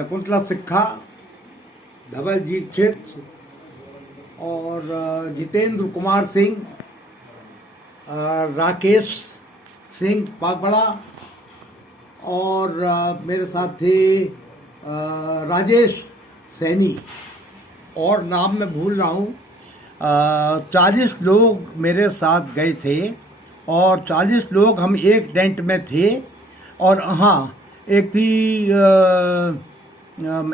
शकुंतला सिक्खा, धवलजीत क्षेत्र और जितेंद्र कुमार सिंह, राकेश सिंह पागपड़ा और मेरे साथ थे राजेश सैनी और नाम मैं भूल रहा हूँ। 40 लोग मेरे साथ गए थे और 40 लोग हम एक टेंट में थे। और हाँ, एक थी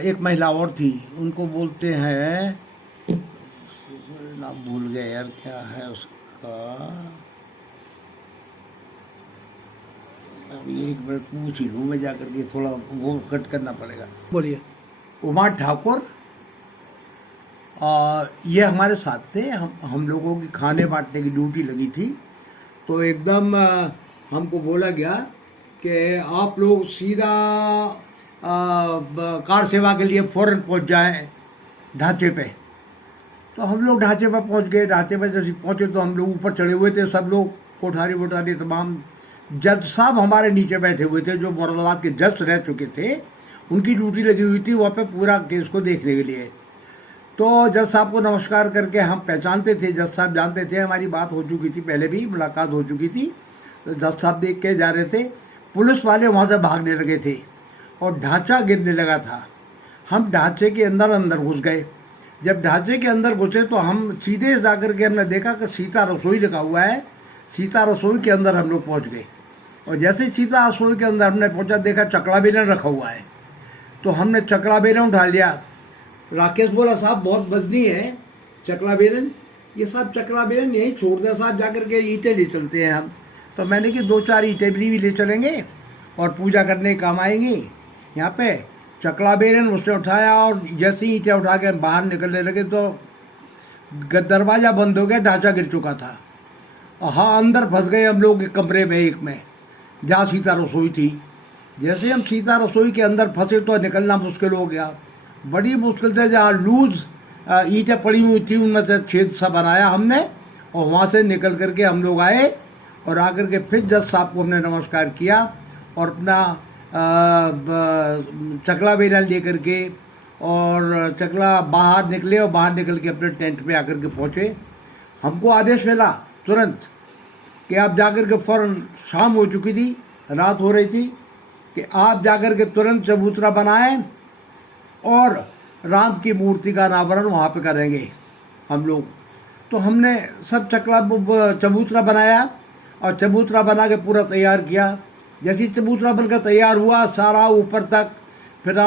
एक महिला और थी, उनको बोलते हैं, नाम भूल गए यार, क्या है उसका, अभी एक मिनट पूछ ही लूँ मैं जाकर के, थोड़ा वो कट करना पड़ेगा। बोलिए। उमा ठाकुर, ये हमारे साथ थे। हम लोगों की खाने बांटने की ड्यूटी लगी थी। तो एकदम हमको बोला गया कि आप लोग सीधा कार सेवा के लिए फ़ौरन पहुंच जाएं ढांचे पे। तो हम लोग ढांचे पर पहुंच गए। ढांचे पर जब पहुंचे तो हम लोग ऊपर चढ़े हुए थे, सब लोग कोठारी वोठारी तमाम। जज साहब हमारे नीचे बैठे हुए थे, जो मुरादाबाद के जज रह चुके थे, उनकी ड्यूटी लगी हुई थी वहाँ पे पूरा केस को देखने के लिए। तो जज साहब को नमस्कार करके हम पहचानते थे, जज साहब जानते थे, हमारी बात हो चुकी थी, पहले भी मुलाकात हो चुकी थी। तो जज साहब देख के जा रहे थे, पुलिस वाले वहाँ से भागने लगे थे और ढांचा गिरने लगा था। हम ढांचे के अंदर घुस गए। जब ढांचे के अंदर घुसे तो हम सीधे जाकर के हमने देखा कि सीता रसोई लिखा हुआ है। सीता रसोई के अंदर हम लोग पहुँच गए और जैसे सीता रसोई के अंदर हमने पहुँचा, देखा चकला बेलन रखा हुआ है। तो हमने चकला बेलन उठा लिया। राकेश बोला, साहब बहुत वजनी है चकला बेलन, ये साहब चकला बेलन यहीं छोड़ दें साहब, जाकर के ईंटें ले चलते हैं हम। तो मैंने कि 2-4 ईंटें भी ले चलेंगे और पूजा करने काम आएंगी यहाँ पे। चकला बेलन उसने उठाया और जैसे ही ईंटें उठा के बाहर निकलने लगे तो दरवाज़ा बंद हो गया, ढांचा गिर चुका था। और हाँ, अंदर फंस गए हम लोग एक कमरे में, एक में जहाँ सीता रसोई थी। जैसे हम सीता रसोई के अंदर फंसे तो निकलना मुश्किल हो गया, बड़ी मुश्किल से। जहाँ लूज ईंटें पड़ी हुई थी उनमें से छेद सा बनाया हमने और वहाँ से निकल करके हम लोग आए। और आकर के फिर जज साहब को हमने नमस्कार किया और अपना चकला बेलन ले करके और चकला बाहर निकले और बाहर निकल के अपने टेंट पे आकर के पहुँचे। हमको आदेश मिला तुरंत कि आप जाकर के फ़ौरन, शाम हो चुकी थी, रात हो रही थी, कि आप जाकर के तुरंत चबूतरा बनाएं और राम की मूर्ति का अनावरण वहाँ पे करेंगे हम लोग। तो हमने सब चबूतरा बनाया और चबूतरा बना के पूरा तैयार किया। जैसे चबूतरा बनकर तैयार हुआ सारा ऊपर तक, फिर